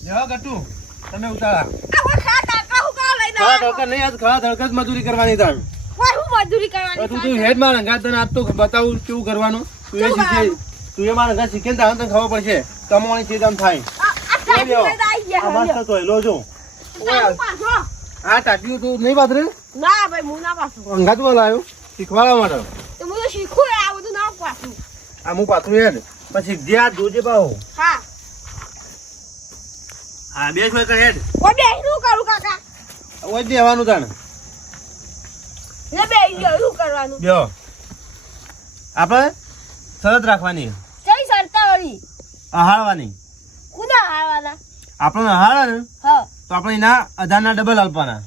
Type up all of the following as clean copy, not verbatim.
લેવા ગટુ તમે ઉતારા ખા ધડકત નહીં આજ ખા ધડકત મજૂરી કરવાની તાણ મજૂરી કરવાની તું હેડ માં રંગા તને આજ તો બતાવું કેવું કરવાનું તું એ શીખે તું એ મારા રંગા શીખે ને તને ખબર પડશે કમાણી છે આમ થાય આ મસ્ત તો હેલો જો આ ટાટીઓ તું નહીં પાથરે ના ભાઈ હું ના પાછું રંગા તું લાવ્યો શીખવાડવા માટે તો હું તો શીખું આ બધું ના પાછું આ હું પાથરું હેડ પછી જે આ જોજે પાહો હા હા બે છો હેડ ઓ બે શું કરું કાકા ઓય દેવાનું તાણ લે બે શું કરવાનું બ્યો આપણે શરત રાખવાની ચઈ સરતાવળી આહારવાની કુદા હાવાના આપણને આહાર ને હા તો આપણે એના 1000 ડબલ આપવાના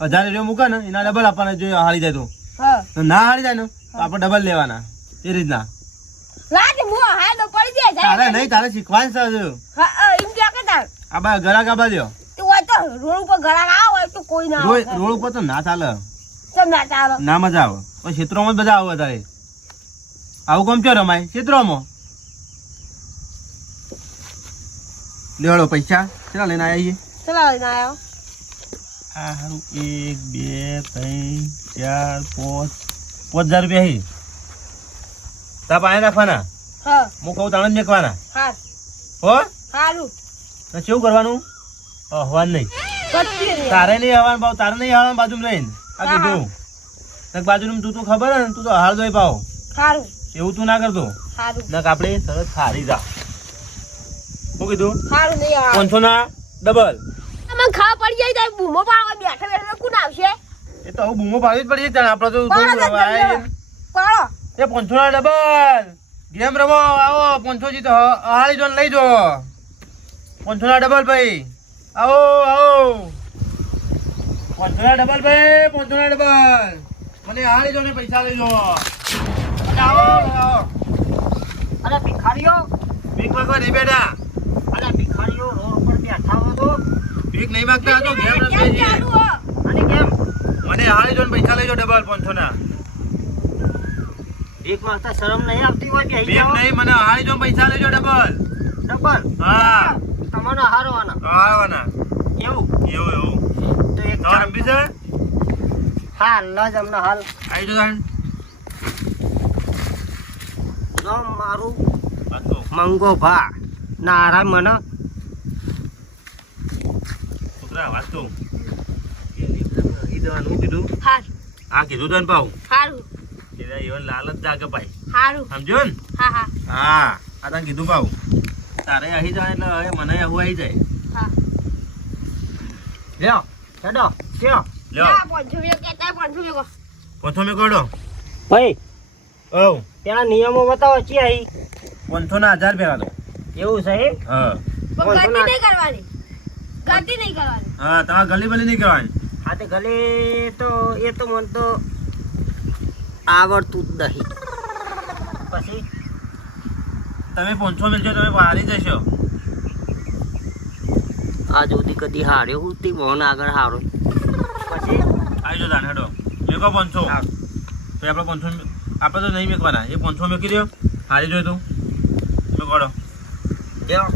1000 રૂપિયા મૂકે ને એના ડબલ આપવાના જો હારી જાય હા તો ના હારી જાય ને તો આપણે ડબલ લેવાના એ રીતના લાગે મો હાય તો પડી જાય તારે નહીં તારે શીખવાનું છે હા એમ કે તાર આ બા ગળા ગાબા દો તું હોય તો રોડ ઉપર ઘણા ના હોય તો કોઈ ના આવે રોડ ઉપર તો ના ચાલે કેમ ના ચાલો ના મજા આવે પણ ક્ષેત્રોમાં જ બધા આવે વધારે આવું કોમ ક્યાં રમાય ક્ષેત્રોમાં લેવાડો પૈસા કેટલા લઈને આવ્યા ચલો લઈને આવ્યો આ હારું 1 2 3 4 5 5000 રૂપિયા હી તા પાણી રાખવાના હા હું કહું તાણ જ મેકવાના હા હો સારું તો કેવું કરવાનું હવાન નહીં કચ્છી તારે નહીં હવાનું ભાવ તારે નહીં હવાનું બાજુ લઈને આ કીધું બાજુ તું તો ખબર ને તું તો હાલ દોઈ પાવ સારું એવું તું ના કરતો સારું નક આપણે સરસ ખારી જા શું કીધું સારું નહીં આવે 500 ના ડબલ મને ખા પડી જાય તો બૂમો પાડવા બેઠા બેઠા કોણ આવશે એ તો બૂમો પાડવી જ પડી જાય આપણે તો પાડો એ 500 ના ડબલ ગેમ રમો આવો 500 જીતો હારી જોન લઈ જો 500 ના ડબલ ભાઈ આવો આવો 500 ના ડબલ ભાઈ 500 ના ડબલ મને હારી જો ને પૈસા લઈ જો આવો આવો અરે ભિખારીઓ ભીખ માંગવા નહીં બેટા અરે ભિખારીઓ રોડ ઉપર બેઠા હો તો ભીખ નહીં માંગતા તો ગેમ રમે છે અને કેમ મને હારી જો ને પૈસા લઈ જો ડબલ 500 ના ભીખ માંગતા શરમ નહીં આવતી હોય કે ભીખ નહીં મને હારી જો પૈસા લઈ જો ડબલ ડબલ હા તમારો હારવાના હારવાના એવું એવું તો એક તાર રંબી છે હાલ ન જ અમને હાલ આવી જો તાણ નામ મારું વાતો મંગો ભા નારા મને છોકરા વાતો ઈ દવાનું કીધું હાર આ કીધું તને પાઉ સારું એના એવન લાલચ જાગે ભાઈ સારું સમજો ને હા હા હા આ તને કીધું પાઉ તારે આવી જાય એટલે હવે મને આવું આવી જાય હા લ્યો હેડો લ્યો લ્યો ના 500 મેં કેતા 500 મેં કો પોથો મેં કોડો ભાઈ ઓવ તેના નિયમો બતાવો છે અહીં 500 ના 1000 રૂપિયા વાળો એવું છે હા પણ ગતિ નહીં કરવાની ગતિ નહીં કરવાની હા તમારે ગલી બલી નહીં કરવાની હા તે ગલે તો એ તો મને તો આવડતું જ નહીં પછી તમે 500 મેળજો તમે હારી જશો આ સુધી કદી હાર્યો હું તે મોહન આગળ હારો પછી આવી જો તાન હેડો મેકો 500 તો આપણે 500 આપણે તો નહીં મેકવાના એ 500 મેકી દો હારી જોઈ તું મેં કોડો લ્યો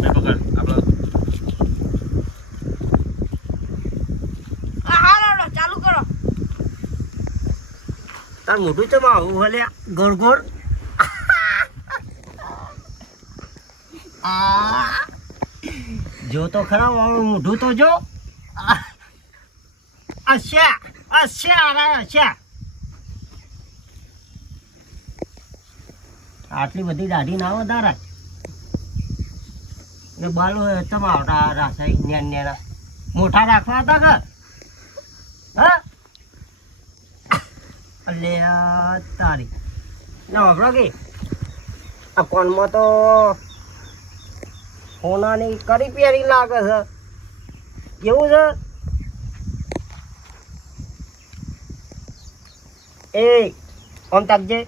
મેં પકડ આપણે હાલો ચાલુ કરો તાર મોઢું ચમ આવું હલે ગોળ ગોળ જો તો ખરા મારું મોઢું તો જો અચ્છા અચ્છા આટલી બધી દાઢી ના હો દારા ને બાલો ચમ આવતા રાસાઈ નેના મોટા રાખવા હતા કે હા અલે તારી ના વાપરો કે આ કોનમાં તો સોનાની કરી પહેરી લાગે છે કેવું છે એ આમ તાકજે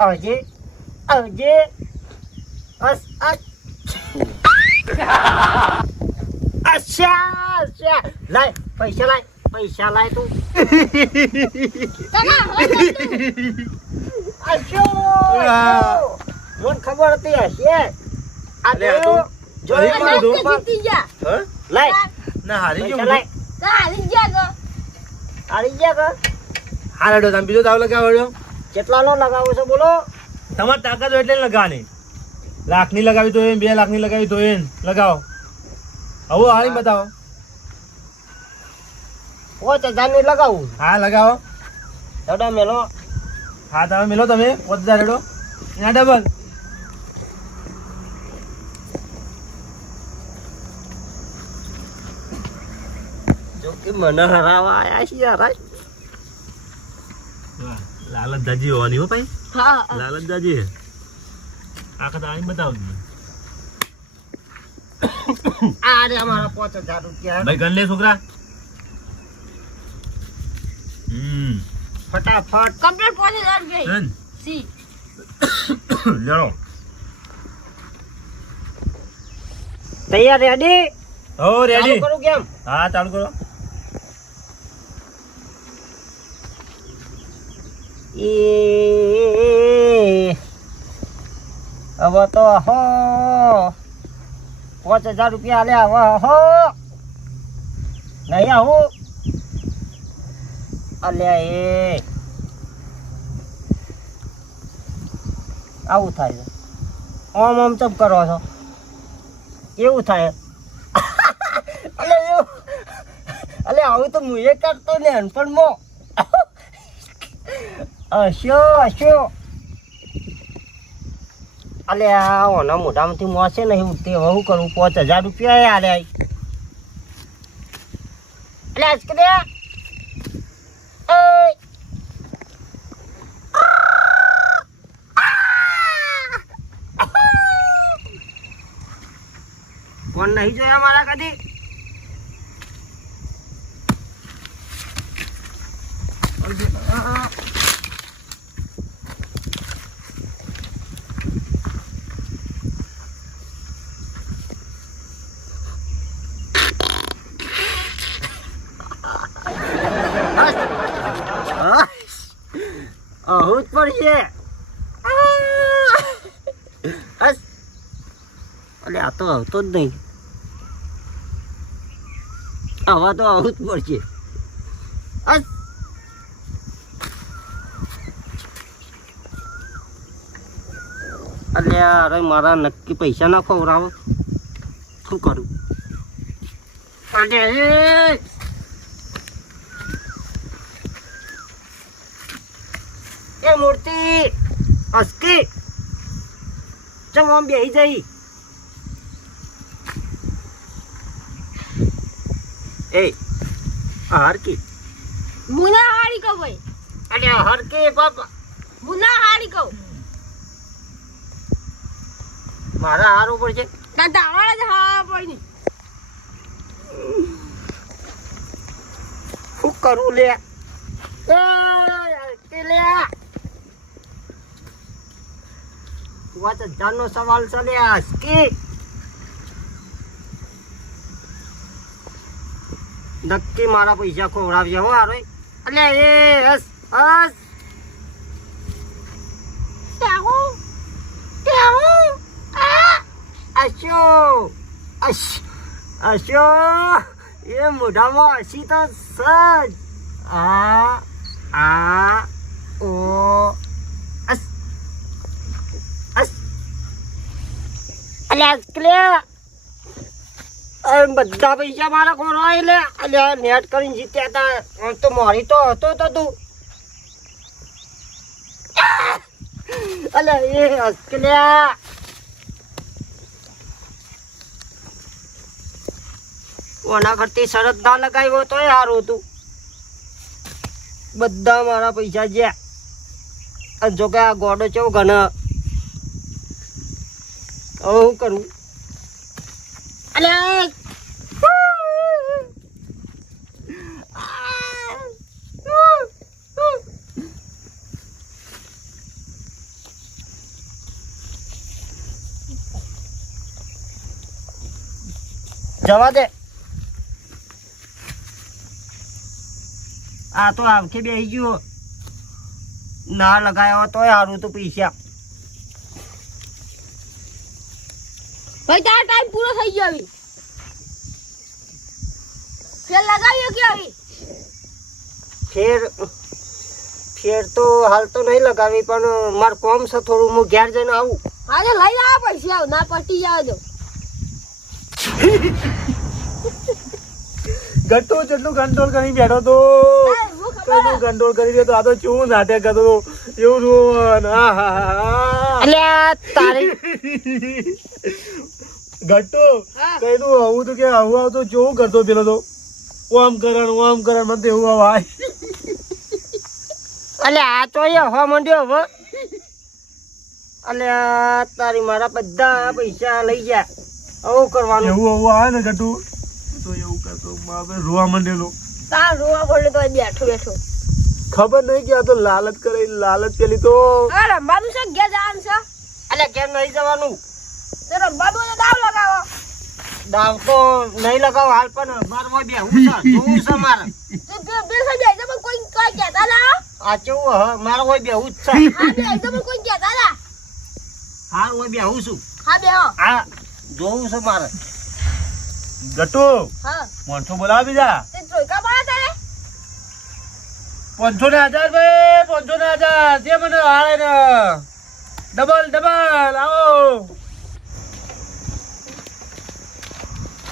અજે અજે અસ અચ્છા લાય પૈસા લાય તું અચ્છો મને ખબર હતી હશે આ લે તો જો અરે, એ મારો મારો ધોળ. જીતી ગયા હા? લાય ના હારી પૈસા ગયું લાય હારી ગયા ગો. હારી ગયા કે હાર હેડો તમે બીજો દાવ લગાવો હેડો. કેટલાનો લગાવો છો બોલો તમારે તાકાત હોય એટલે લગાવવાની. લાખની લગાવી તો 2 લાખની લગાવી તો લગાવો. હવે હારી બતાવો. 5000 ની લગાવું હા લગાવો. દાદા મેલો હા તમે મિલો તમે 5000 હેડો. એના ડબલ. જો કે મને હરાવા આયા છે યાર લાલચ દાજી હોવાની હો ભાઈ. હા લાલચ દાજી આખા દાણી બતાવજો. આ રે અમારા 5000 રૂપિયા ભાઈ ગણ લે છોકરા. ફટાફટ કમ્પ્લીટ 5000 ગઈ ગણ. સી લેડો. તૈયાર રેડી હો રેડી. કરું કેમ હા ચાલુ કરો. એ હવે તો હો 5000 રૂપિયા આલ્યા હવે હો નહીં આવું અલ્યા એ આવું થાય છે ઓમ ઓમ ચપ કરો છો એવું થાય અલે એવું અલે આવું તો હું એ કરતો ને અનપણમાં અશો અલે આ ઓના મોઢામાંથી મોસે નહીં ઉઠતી હવે શું કરું 5000 રૂપિયા આલ્યા અલે આજકરે કોણ નહીં જોયા મારા કદી આવું જ પડશે અલે આ તો આવતો જ નહીં આવા તો આવું જ પડશે અલે અરે મારા નક્કી પૈસા ના ખવડાવો શું કરું અલે એ મૂર્તિ અસ્કી ચમ આમ બેહી જઈ એ હરકી મુના હારી કહો ભાઈ અલે હરકી બાપા મુના હારી કહો મારા હારું પડશે તાવાળા જ હા પડી શું કરું લે એ હરકી લે 5000 નો સવાલ છે લે હરકી નક્કી મારા પૈસા ખવડાવજે હો હારો અલે એ હસ હસ તાહુ તાહુ અશો અશો એ મોઢામાં હસી તો સજ આ ઓ અસ અસ અલે અસકલે બધા પૈસા મારા ખોરવાય લે અલે નેટ કરીને જીત્યા હતા આમ તો મારી તો હતો તો તું અલે એ અસકલ્યા ઓના કરતી શરત ના લગાવ્યો તોય સારું હતું બધા મારા પૈસા જ્યાં જો કે આ ગોડો ચેવો ઘણા હવે હું કરું અલે જવા દે આ તો આવકે બેસી ગયો ના લગાવ્યો તોય સારું તો પૈસા ભાઈ તારો ટાઈમ પૂરો થઈ ગયો હવે ફેર લગાવ્યો કે હવે ફેર તો હાલ તો નહીં લગાવી પણ માર કોમ છે થોડું હું ઘેર જઈને આવું આજે લઈ આવ પૈસા આવ ના પટી જાવ દો ગટ્ટુ જેટલું કંટ્રોલ કરી બેઠો તો કેટલું કંટ્રોલ કરી રહ્યો તો આ તો ચૂ નાટક કરતો એવું રોન અલ્યા તારી ગટ્ટુ કઈ નું આવું તો કે આવું આવતો ચેવું કરતો પેલો તો ઓમ કરણ મને તો એવું આવાય અલ્યા આ તો હવા માંડ્યો હવે અલ્યા તારી મારા બધા પૈસા લઈ ગયા આવું કરવાનું એવું આવે ને ગટ્ટુ તો એવું કરતો મારે રોવા માંડેલો તાર રોવા બોલે તો બેઠો ખબર નહીં કે આ તો લાલચ કરે લાલચ પેલી તો અરે રમવાનું છે ઘેર જવાનું છે અલ્યા કેમ નહીં જવાનું તો રમવાનું તો દાવ લગાવો દાવ તો નહીં લગાવ હાલ પણ મારવા બેહું છે જોવું છે મારે તો બિલ થઈ જાય તો કોઈ કહેતા ના આ કેવું હ મારે હોય બેહું જ છે હા બે તો કોઈ કહેતા ના હાલ હોય બેહું છું હા બે આ જોવું છે મારે ગટ્ટુ હા મોનસો બોલાવી બીજા તે ચોઈકા પાડે તારે 500,000 ભાઈ 500,000 જે મને હાલે ને ડબલ આવો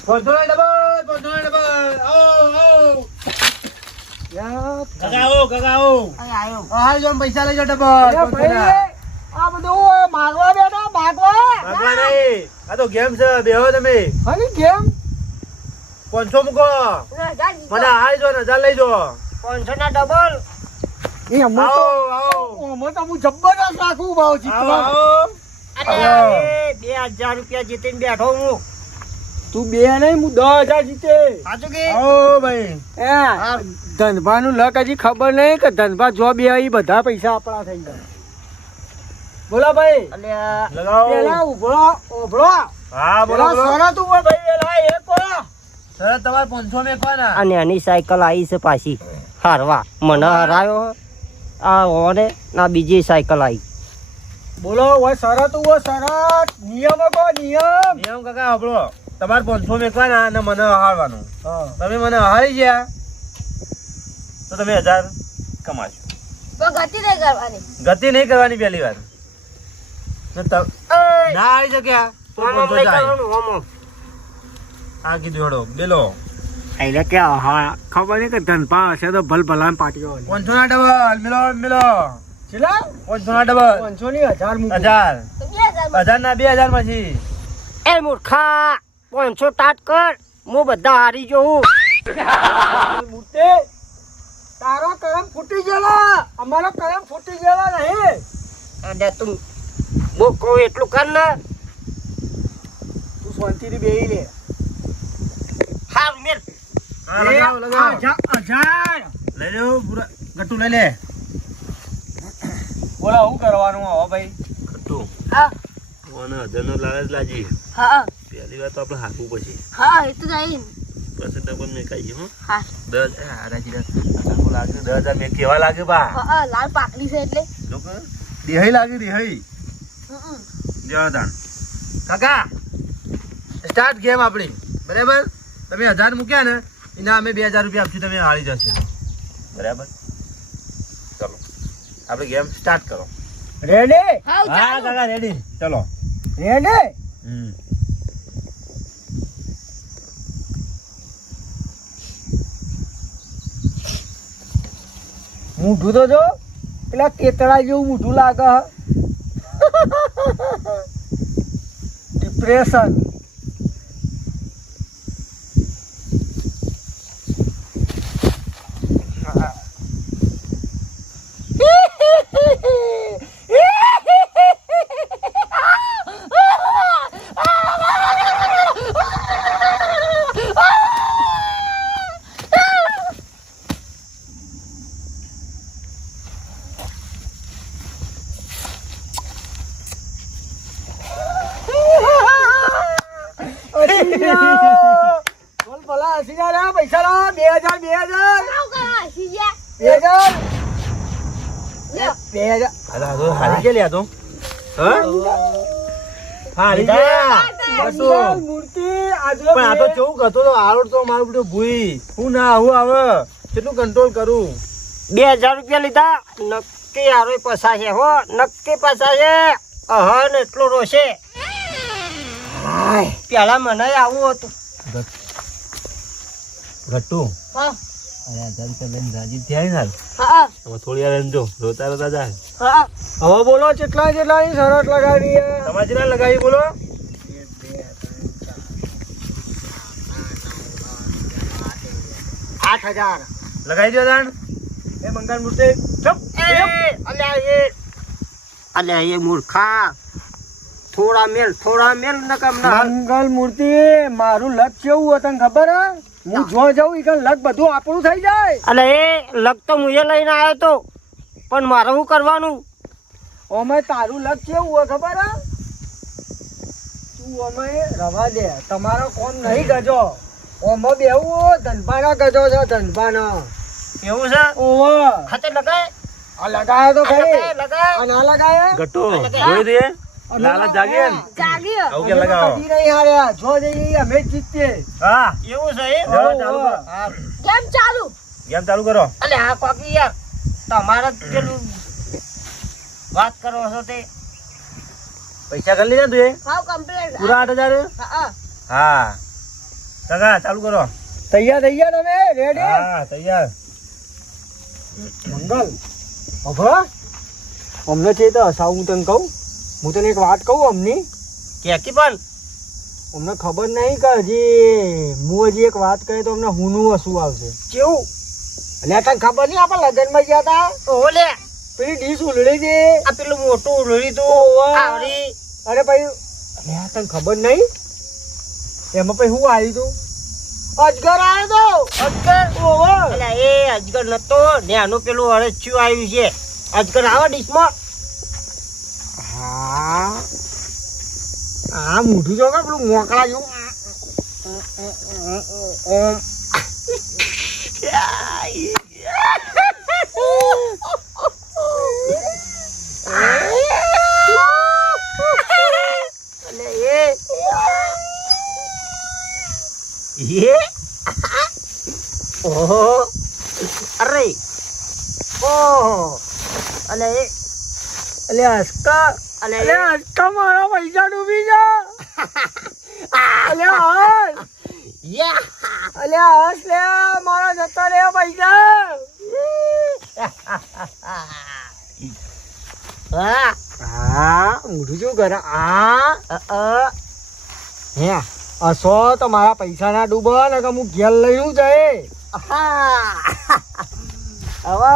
500,000 આવો કાકા આવો આયો હાલ જો પૈસા લઈ જાઓ ડબલ 500,000 આ બધું મારવા બેઠા ભાગવા ભગવાન નહીં આ તો ગેમ છે બેહો તમે હની કેમ 500 મૂકો મને હાલ જો ને 1000 લઈ જાઓ 500 ના ડબલ એ અમો તો હું જબરદસ્ત રાખું ભાવ જીતવા અરે 2000 રૂપિયા જીતીને બેઠો હું તું બે નહીં હું 10,000 જીતે સાચું કે આવો ભાઈ ધનભા નું લક હજી ખબર નહીં કે ધનભા જો બે એ બધા પૈસા આપણા થઈ ગયા બોલો ભાઈ અલ્યા લગાવો પેલા ઉભરો હા બોલો બોલો સોના તું ભાઈ એલા એક બોલો સર તમારે 500 મેકવાના અને એની સાયકલ આવી છે પાછી હારવા મને હરાયો આ ઓને ના બીજી સાયકલ આવી બોલો ઓય શરત ઓ શરત નિયમો કો નિયમ નિયમ કાકા આપણો તમારે 500 મેકવાના અને મને હારવાનું હા તમે મને હારી ગયા તો તમે 1000 કમાશો તો ગતિ નહીં કરવાની ગતિ નહીં કરવાની પહેલી વાર ના આવી શક્યા તો 500 જાય આ કીધું હેડો બેલો એટલે કે હા ખબર નહીં કે ધનભા હશે તો ભલ ભલાન પાટીઓ 500 ના ડબલ મિલો ચલા 500 ના ડબલ 500 ની 1000 મૂકો 1000 તો 2000 1000 ના 2000 માંથી એ મૂર્ખા 500 તાટ કર હું બધા હારી જોઉં મૂર્તે તારો કરમ ફૂટી ગયેલા અમારો કરમ ફૂટી ગયેલા નહીં અને તું હું કહું એટલું કર ને તું શાંતિથી બેહી લે હાર મેર હા લગાવો લગાવો 1000 લઈ લો પૂરા ગટ્ટુ લઈ લે બોલો શું કરવાનું હો ભાઈ ગટ્ટુ હા ઓને 1000 નો લાલચ લાજી હા પહેલી વાર તો આપણે હાથું પછી હા એ તો જાય પછી ડબલ મેકાઈ હો હા 10,000 હારાજી લાગે 10,000 મેં કેવા લાગે બા હા લાલ પાકડી છે એટલે લોકો દેહઈ લાગે દેહઈ જવાદાન કાકા સ્ટાર્ટ ગેમ આપણી બરાબર તમે 1000 મૂક્યા ને એના અમે 2000 રૂપિયા આપશું તમે હારી જશે બરાબર ચલો આપણે ગેમ સ્ટાર્ટ કરો રેડી હા હા ચાલો કાકા રેડી ચલો રેડી મૂઠું તો જો પેલા તેતળા જેવું મૂઠું લાગે ડિપ્રેશન બોલ ભલા હસી જા રે પૈસા લા 2000 આવ કા સીજા 2000 અલા તો હારી કે લ્યા તો હા હારી ગયા મંગલ મૂર્તિ આજનો પણ આ તો કેવું કહેતો તો આવડ તો મારું બધું ભૂઈ હું ના આવું આવે કેટલું કંટ્રોલ કરું 2000 રૂપિયા લીધા નક્કી હારો પસાશે હો નક્કી પસાશે અહન એટલો રોશે પેલા મને આવું હતું ઘટ્ટુ હા અરે 1000 રૂપિયા લઈને રાજી થયા ને હા હવે થોડી વાર એમ જો રોતા રોતા જાય હા હવે બોલો કેટલા ની શરત લગાવી છે? તમારે જેટલા લગાવી બોલો 8000 લગાવી દો તાણ એ મંગલ મૂર્તિ ચપ અલ્યા એ મૂર્ખા થોડા મેલ નકમ ના મંગલ મૂર્તિ મારું લક કેવું હતું તને ખબર હે હું જો જાઉં ઈ લક બધું આપણું થઈ જાય અને એ લગ તો મુએ લઈને આવ્યો તો પણ મારે શું કરવાનું ઓમે તારું લક કેવું હોય ખબર હે તું અમે રવા દે તમારો કોમ નહીં ગજો ઓમો બેવું ધનપાના ગજો છે ધનપાના એવું છે ઓવો ખાતે લગાય આ લગાયો તો ખરી લગાય આ ના લગાય ઘટ્ટુ જોઈ દે લાલા જાગે ને જાગી આવું કે લગાવો કદી નહીં હાર્યા જો જઈએ અમે જીતીએ હા એવું છે એ ચાલો ચાલુ કરો કેમ ચાલુ ગેમ ચાલુ કરો અલે આ કોકી યાર તમારે જ પેલું વાત કરો છો તે પૈસા કરી લીધા તું હાવ કમ્પ્લીટ પૂરા 8000 હા હા કાકા ચાલુ કરો તૈયાર થઈ ગયા તમે રેડી હા તૈયાર મંગલ અભા અમને છે તો હસાવ હું તને કહું હું તને એક વાત કહું અમની કે પણ અમને ખબર નહીં કે હજી હું હજી એક વાત કહી તો અમને હુંનું હસવું આવશે કેવું એટલે તને ખબર નહીં આપણે લગ્નમાં ગયા હતા ઓલે પેલી ડીશ ઉલડી દે આ પેલું મોટું ઉલળી તું ઓવે. આવડી અરે ભાઈ અરે આ તને ખબર નહીં એમાં પછી હું આવ્યું તું અજગર આવ્યો તો અજગર ઓવે. એટલે એ અજગર નતો ને આનું પેલું અળચ્યું આવ્યું છે અજગર આવા ડીશમાં હા આ મોઢું જો કે પેલું મોકળા જેવું ये ओह अरे ओह अले એટલે હસકા अले એટલે હસકા મારા પૈસા ડૂબી જા એટલે હસ या એટલે હસ લે મારા જતા રે પૈસા हाँ હા મોઢું શું કરે હે હસો તો મારા પૈસા ના ડૂબો ને કે હું ઘેર લઈને જાય હવે